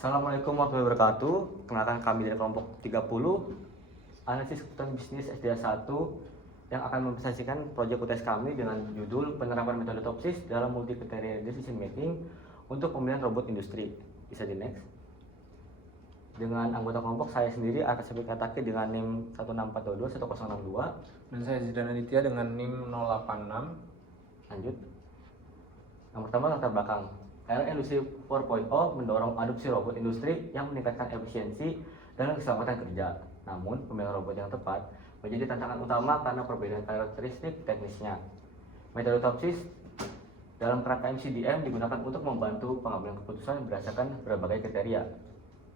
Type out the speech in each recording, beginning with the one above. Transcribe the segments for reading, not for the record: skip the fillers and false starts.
Assalamualaikum warahmatullahi wabarakatuh. Kenalkan kami dari kelompok 30 Analisis Keputusan Bisnis SD1 yang akan mempresentasikan proyek UTS kami dengan judul penerapan metode TOPSIS dalam multi criteria decision making untuk pemilihan robot industri. Bisa di next. Dengan anggota kelompok saya sendiri akan saya Kataki dengan NIM 164221062. Dan saya Zidan Aditya dengan NIM 086. Lanjut. Yang pertama latar belakang. Era Industri 4.0 mendorong adopsi robot industri yang meningkatkan efisiensi dan keselamatan kerja. Namun, pemilihan robot yang tepat menjadi tantangan utama karena perbedaan karakteristik teknisnya. Metode TOPSIS dalam kerangka MCDM digunakan untuk membantu pengambilan keputusan berdasarkan berbagai kriteria.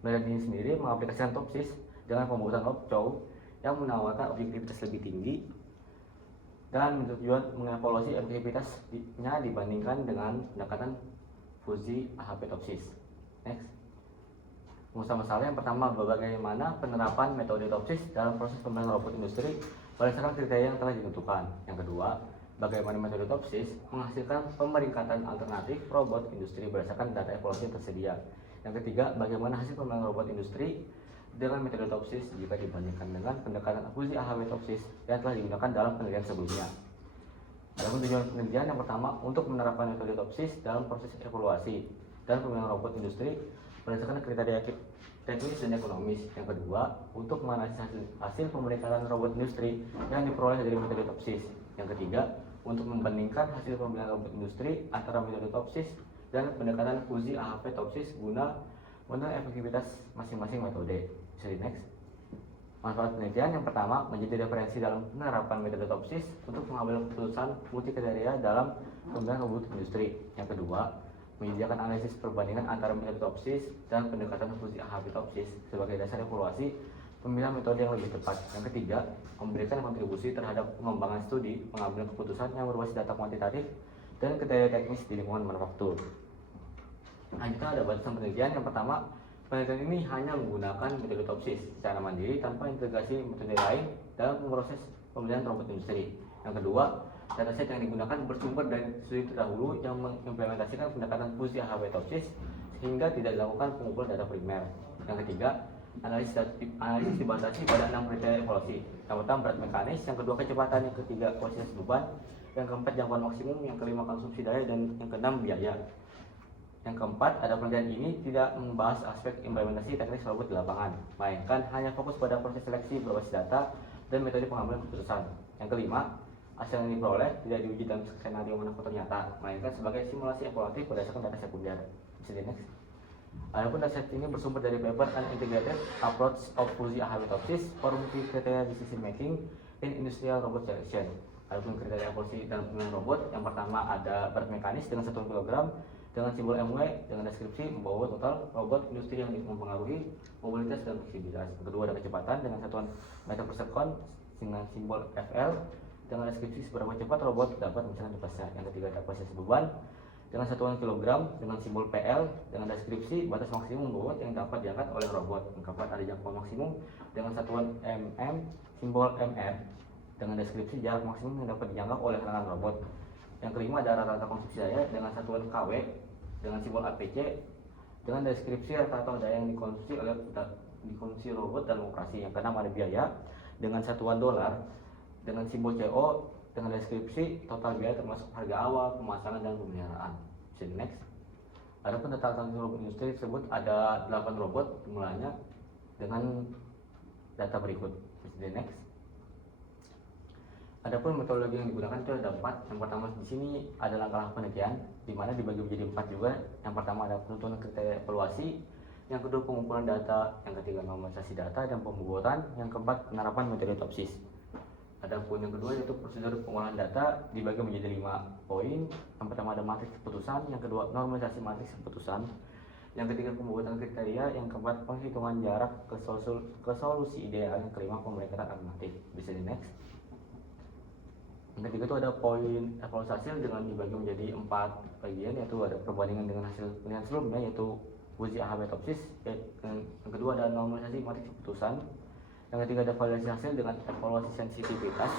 Metode ini sendiri mengaplikasikan TOPSIS dengan pembuatan opcow yang menawarkan objektivitas lebih tinggi dan bertujuan mengevaluasi efektivitasnya dibandingkan dengan pendekatan fusi AHP TOPSIS. Next. Masalah yang pertama, bagaimana penerapan metode TOPSIS dalam proses pemilihan robot industri berdasarkan kriteria yang telah ditentukan. Yang kedua, bagaimana metode TOPSIS menghasilkan pemeringkatan alternatif robot industri berdasarkan data evaluasi yang tersedia. Yang ketiga, bagaimana hasil pemilihan robot industri dengan metode TOPSIS jika dibandingkan dengan pendekatan fusi AHP TOPSIS yang telah digunakan dalam penelitian sebelumnya. Dalam tujuan penelitian yang pertama, untuk menerapkan metode TOPSIS dalam proses evaluasi dan pemilihan robot industri berdasarkan kriteria teknis dan ekonomis. Yang kedua, untuk menganalisis hasil pemeringkatan robot industri yang diperoleh dari metode TOPSIS. Yang ketiga, untuk membandingkan hasil pemilihan robot industri antara metode TOPSIS dan pendekatan fusi AHP TOPSIS guna menentukan efektivitas masing-masing metode. Bisa di next. Manfaat penelitian yang pertama, menjadi referensi dalam penerapan metode TOPSIS untuk mengambil keputusan multi kriteria dalam pemilihan robot industri. Yang kedua, menyediakan analisis perbandingan antara metode TOPSIS dan pendekatan fusi AHP TOPSIS sebagai dasar evaluasi pemilihan metode yang lebih tepat. Yang ketiga, memberikan kontribusi terhadap pengembangan studi pengambilan keputusan yang berbasis data kuantitatif dan kriteria teknis di lingkungan manufaktur. Lanjutnya ada batasan penelitian. Yang pertama, penelitian ini hanya menggunakan metode TOPSIS secara mandiri tanpa integrasi metode lain dalam proses pemilihan robot industri. Yang kedua, dataset yang digunakan bersumber dari studi terdahulu yang mengimplementasikan pendekatan fusi AHP TOPSIS sehingga tidak dilakukan pengumpulan data primer. Yang ketiga, analisis dibatasi pada 6 kriteria evaluasi. Yang pertama, berat mekanis. Yang kedua, kecepatan. Yang ketiga, kualitas beban. Yang keempat, jangkauan maksimum. Yang kelima, konsumsi daya. Dan yang keenam, biaya. Yang keempat, ada penelitian ini tidak membahas aspek implementasi teknis robot di lapangan, melainkan hanya fokus pada proses seleksi berbasis data dan metode pengambilan keputusan. Yang kelima, hasil yang diperoleh tidak diuji dalam skenario manufaktur nyata, melainkan sebagai simulasi evaluatif berdasarkan data sekunder. Bisa di next. Adapun dataset ini bersumber dari paper An Integrated Approach of Fusi AHP TOPSIS for Multi-Criteria Decision Making in Industrial Robot Selection. Adapun kriteria evaluasi dalam pemilihan robot, yang pertama ada berat mekanis dengan 1 kg dengan simbol MW dengan deskripsi membawa total robot industri yang mempengaruhi mobilitas dan fleksibilitas. Yang kedua ada kecepatan dengan satuan meter per second dengan simbol FL dengan deskripsi seberapa cepat robot dapat menjalankan tugasnya. Yang ketiga ada kualitas beban dengan satuan kilogram dengan simbol PL dengan deskripsi batas maksimum bobot yang dapat diangkat oleh robot. Yang keempat ada jangkauan maksimum dengan satuan mm simbol MR dengan deskripsi jarak maksimum yang dapat dijangkau oleh tangan robot. Yang kelima ada rata-rata konsumsi daya dengan satuan KW dengan simbol APC dengan deskripsi rata-rata daya yang dikonsumsi robot dalam operasi. Yang keenam ada biaya dengan satuan dolar dengan simbol CO dengan deskripsi total biaya termasuk harga awal, pemasangan dan pemeliharaan. Bisa next. Adapun data robot industri tersebut ada 8 robot jumlahnya dengan data berikut. Bisa next. Adapun metodologi yang digunakan itu ada 4. Yang pertama di sini ada langkah-langkah penelitian, di mana dibagi menjadi 4 juga. Yang pertama ada penentuan kriteria evaluasi, yang kedua pengumpulan data, yang ketiga normalisasi data dan pembuatan, yang keempat penerapan metode TOPSIS. Adapun yang kedua yaitu prosedur pengolahan data dibagi menjadi 5 poin. Yang pertama ada matriks keputusan, yang kedua normalisasi matriks keputusan, yang ketiga pembuatan kriteria, yang keempat penghitungan jarak ke solusi ideal, yang kelima pemeringkatan alternatif. Bisa di next. Yang ketiga itu ada poin evaluasi hasil dengan dibagi menjadi 4 bagian, yaitu ada perbandingan dengan hasil penelitian sebelumnya yaitu fusi AHP TOPSIS. Yang kedua ada normalisasi matriks keputusan. Yang ketiga ada validasi hasil dengan evaluasi sensitivitas.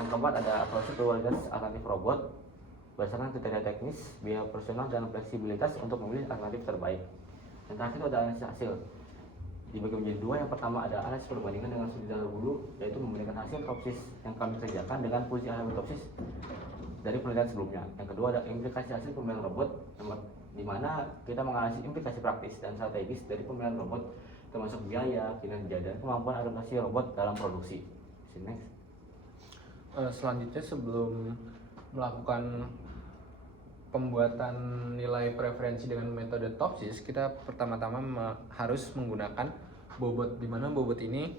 Yang keempat ada evaluasi kualitas alternatif robot berdasarkan kriteria teknis, biaya operasional dan fleksibilitas untuk memilih alternatif terbaik. Yang terakhir itu ada analisis hasil. Dibagi menjadi dua. Yang pertama ada analisis perbandingan dengan studi dahulu, yaitu membandingkan hasil topsis yang kami kerjakan dengan fungsi analisis topsis dari penelitian sebelumnya. Yang kedua ada implikasi hasil pemilihan robot, di mana kita menganalisis implikasi praktis dan strategis dari pemilihan robot, termasuk biaya, kinerja, dan kemampuan adaptasi robot dalam produksi. Next. Selanjutnya sebelum melakukan pembuatan nilai preferensi dengan metode Topsis, kita pertama-tama harus menggunakan bobot, di mana bobot ini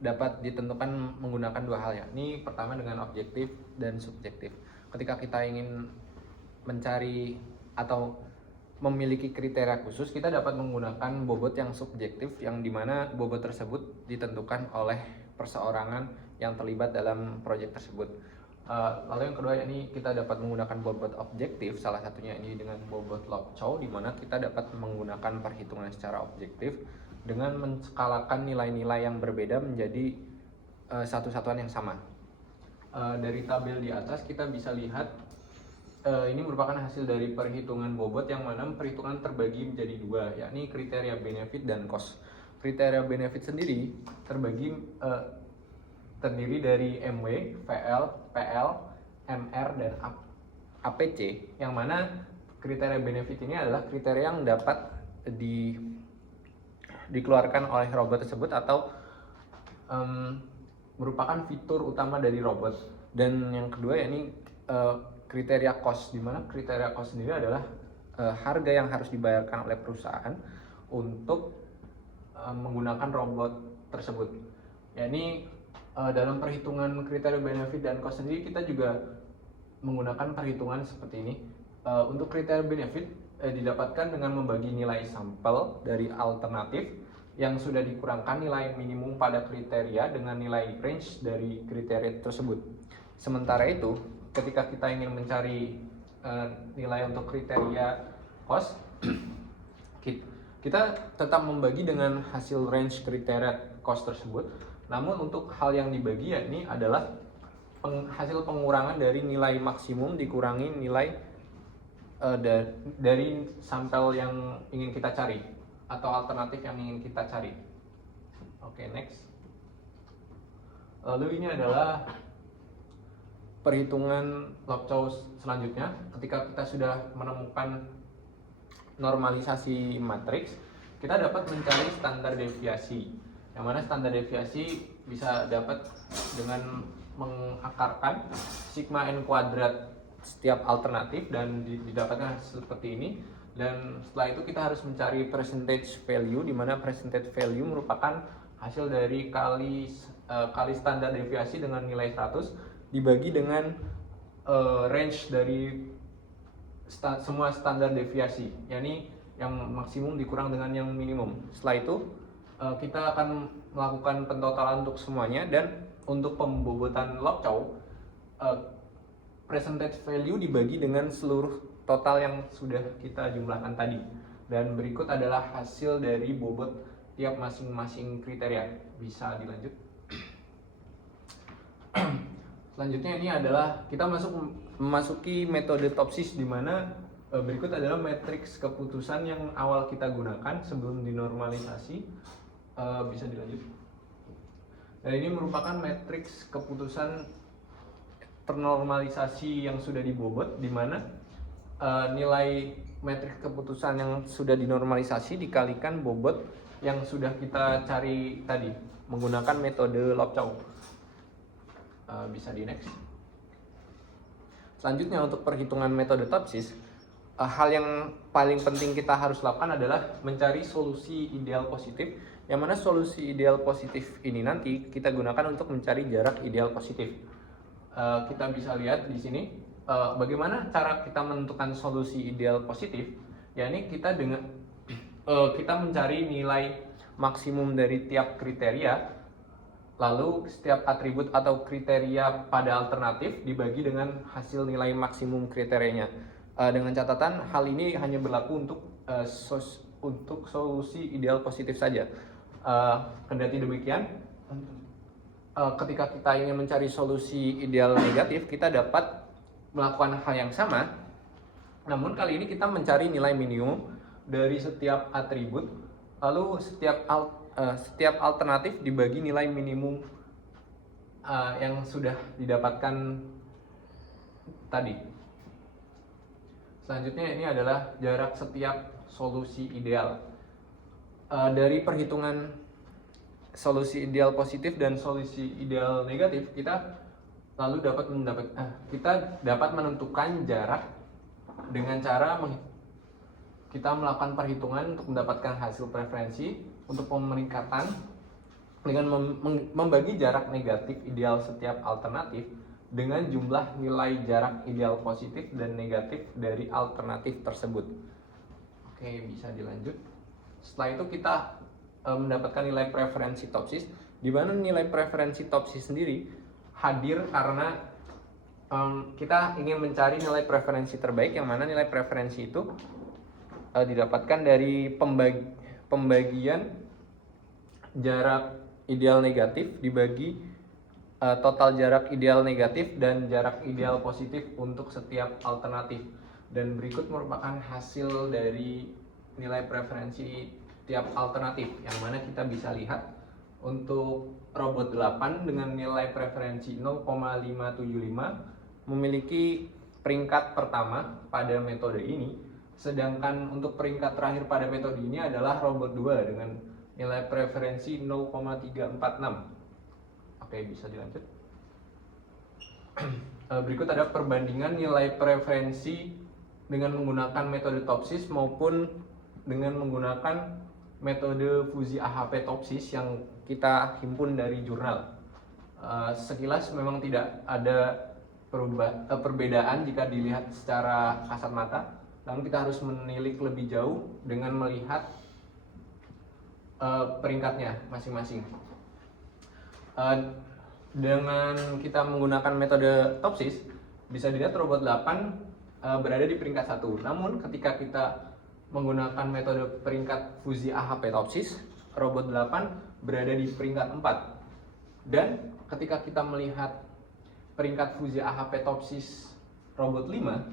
dapat ditentukan menggunakan dua hal, yakni pertama dengan objektif dan subjektif. Ketika kita ingin mencari atau memiliki kriteria khusus, kita dapat menggunakan bobot yang subjektif, yang dimana bobot tersebut ditentukan oleh perseorangan yang terlibat dalam proyek tersebut. Lalu yang kedua, ini kita dapat menggunakan bobot objektif, salah satunya ini dengan bobot Lobchow, di mana kita dapat menggunakan perhitungan secara objektif dengan menskalakan nilai-nilai yang berbeda menjadi satu satuan yang sama. Dari tabel di atas kita bisa lihat ini merupakan hasil dari perhitungan bobot, yang mana perhitungan terbagi menjadi dua, yakni kriteria benefit dan cost. Kriteria benefit sendiri terdiri dari MW, VL, PL, MR, dan APC, yang mana kriteria benefit ini adalah kriteria yang dapat dikeluarkan oleh robot tersebut atau merupakan fitur utama dari robot. Dan yang kedua yakni kriteria cost, di mana kriteria cost sendiri adalah harga yang harus dibayarkan oleh perusahaan untuk menggunakan robot tersebut. Yakni dalam perhitungan kriteria benefit dan cost sendiri kita juga menggunakan perhitungan seperti ini. Untuk kriteria benefit didapatkan dengan membagi nilai sampel dari alternatif yang sudah dikurangkan nilai minimum pada kriteria dengan nilai range dari kriteria tersebut. Sementara itu, ketika kita ingin mencari nilai untuk kriteria cost, kita tetap membagi dengan hasil range kriteria cost tersebut. Namun untuk hal yang dibagi yakni adalah hasil pengurangan dari nilai maksimum dikurangi nilai dari sampel yang ingin kita cari atau alternatif yang ingin kita cari. Oke, next. Lalu ini adalah perhitungan Lobchow selanjutnya. Ketika kita sudah menemukan normalisasi matriks, kita dapat mencari standar deviasi, yang mana standar deviasi bisa dapat dengan mengakarkan sigma n kuadrat setiap alternatif dan didapatkan seperti ini. Dan setelah itu kita harus mencari percentage value, di mana percentage value merupakan hasil dari kali standar deviasi dengan nilai 100 dibagi dengan range dari semua standar deviasi, yakni yang maksimum dikurang dengan yang minimum. Setelah itu kita akan melakukan pentotalan untuk semuanya, dan untuk pembobotan Lobchow percentage value dibagi dengan seluruh total yang sudah kita jumlahkan tadi, dan berikut adalah hasil dari bobot tiap masing-masing kriteria. Bisa dilanjut. Selanjutnya ini adalah kita memasuki metode Topsis, di mana berikut adalah matriks keputusan yang awal kita gunakan sebelum dinormalisasi. Bisa dilanjut. Dan ini merupakan matriks keputusan ternormalisasi yang sudah dibobot, di mana nilai matriks keputusan yang sudah dinormalisasi dikalikan bobot yang sudah kita cari tadi menggunakan metode Lobchow. Bisa di next. Selanjutnya untuk perhitungan metode Topsis, hal yang paling penting kita harus lakukan adalah mencari solusi ideal positif, yang mana solusi ideal positif ini nanti kita gunakan untuk mencari jarak ideal positif. Kita bisa lihat di sini bagaimana cara kita menentukan solusi ideal positif, yakni kita mencari nilai maksimum dari tiap kriteria, lalu setiap atribut atau kriteria pada alternatif dibagi dengan hasil nilai maksimum kriterianya. Dengan catatan hal ini hanya berlaku untuk solusi ideal positif saja. Kendati demikian, ketika kita ingin mencari solusi ideal negatif, kita dapat melakukan hal yang sama, namun kali ini kita mencari nilai minimum dari setiap atribut, lalu setiap alternatif dibagi nilai minimum yang sudah didapatkan tadi. Selanjutnya ini adalah jarak setiap solusi ideal. Dari perhitungan solusi ideal positif dan solusi ideal negatif, kita dapat menentukan jarak dengan cara kita melakukan perhitungan untuk mendapatkan hasil preferensi untuk pemeringkatan dengan membagi jarak negatif ideal setiap alternatif dengan jumlah nilai jarak ideal positif dan negatif dari alternatif tersebut. Oke, bisa dilanjut. Setelah itu kita mendapatkan nilai preferensi topsis, di mana nilai preferensi topsis sendiri hadir karena kita ingin mencari nilai preferensi terbaik, yang mana nilai preferensi itu didapatkan dari pembagian jarak ideal negatif dibagi total jarak ideal negatif dan jarak ideal positif untuk setiap alternatif. Dan berikut merupakan hasil dari nilai preferensi tiap alternatif, yang mana kita bisa lihat untuk robot 8 dengan nilai preferensi 0,575 memiliki peringkat pertama pada metode ini, sedangkan untuk peringkat terakhir pada metode ini adalah robot 2 dengan nilai preferensi 0,346. Oke, bisa dilanjut. Berikut ada perbandingan nilai preferensi dengan menggunakan metode topsis maupun dengan menggunakan metode fusi AHP topsis yang kita himpun dari jurnal. Sekilas memang tidak ada perbedaan jika dilihat secara kasat mata, namun kita harus menilik lebih jauh dengan melihat peringkatnya masing-masing. Dengan kita menggunakan metode topsis, bisa dilihat robot 8 berada di peringkat 1. Namun ketika kita menggunakan metode peringkat fusi AHP topsis, robot 8 berada di peringkat 4. Dan ketika kita melihat peringkat fusi AHP topsis robot 5,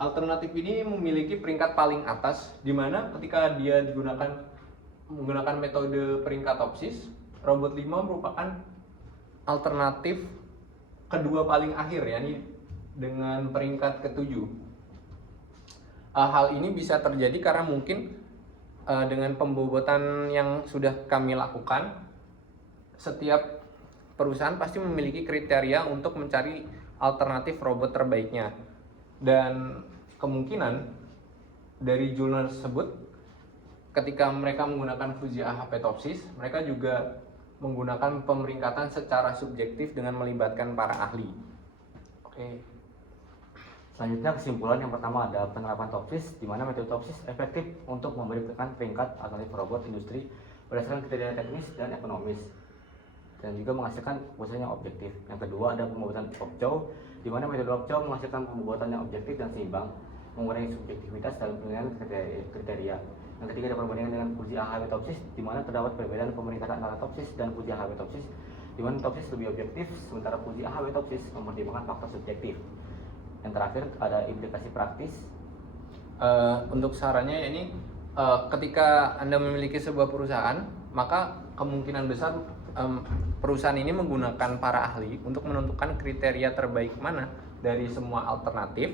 alternatif ini memiliki peringkat paling atas, di mana ketika dia menggunakan metode peringkat topsis, robot 5 merupakan alternatif kedua paling akhir, yakni dengan peringkat ke-7. Hal ini bisa terjadi karena mungkin dengan pembobotan yang sudah kami lakukan, setiap perusahaan pasti memiliki kriteria untuk mencari alternatif robot terbaiknya. Dan kemungkinan dari jurnal tersebut, ketika mereka menggunakan fusi AHP topsis, mereka juga menggunakan pemeringkatan secara subjektif dengan melibatkan para ahli. Oke. Selanjutnya kesimpulan yang pertama ada penerapan topsis, di mana metode topsis efektif untuk memberikan peringkat alternatif robot industri berdasarkan kriteria teknis dan ekonomis, dan juga menghasilkan keputusan yang objektif. Yang kedua ada pembobotan Lobchow, di mana metode Lobchow menghasilkan pembobotan yang objektif dan seimbang, mengurangi subjektivitas dalam penilaian kriteria. Yang ketiga ada perbandingan dengan fusi AHP topsis, di mana terdapat perbedaan pemeringkatan antara topsis dan fusi AHP topsis, di mana topsis lebih objektif, sementara fusi AHP topsis mempertimbangkan faktor subjektif. Yang terakhir ada implikasi praktis. Untuk sarannya ini, ketika Anda memiliki sebuah perusahaan, maka kemungkinan besar perusahaan ini menggunakan para ahli untuk menentukan kriteria terbaik mana dari semua alternatif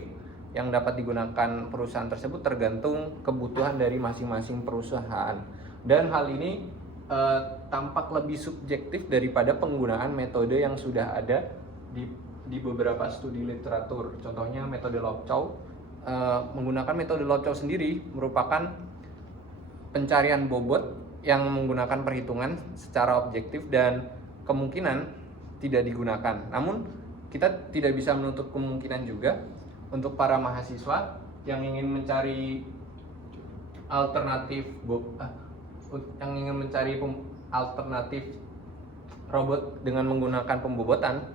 yang dapat digunakan perusahaan tersebut, tergantung kebutuhan dari masing-masing perusahaan. Dan hal ini tampak lebih subjektif daripada penggunaan metode yang sudah ada di beberapa studi literatur. Contohnya metode Lobchow. Menggunakan metode Lobchow sendiri merupakan pencarian bobot yang menggunakan perhitungan secara objektif dan kemungkinan tidak digunakan. Namun kita tidak bisa menutup kemungkinan juga untuk para mahasiswa yang ingin mencari alternatif robot dengan menggunakan pembobotan,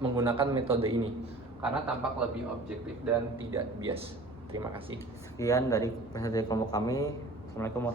menggunakan metode ini karena tampak lebih objektif dan tidak bias. Terima kasih. Sekian dari presentasi kelompok kami. Assalamualaikum.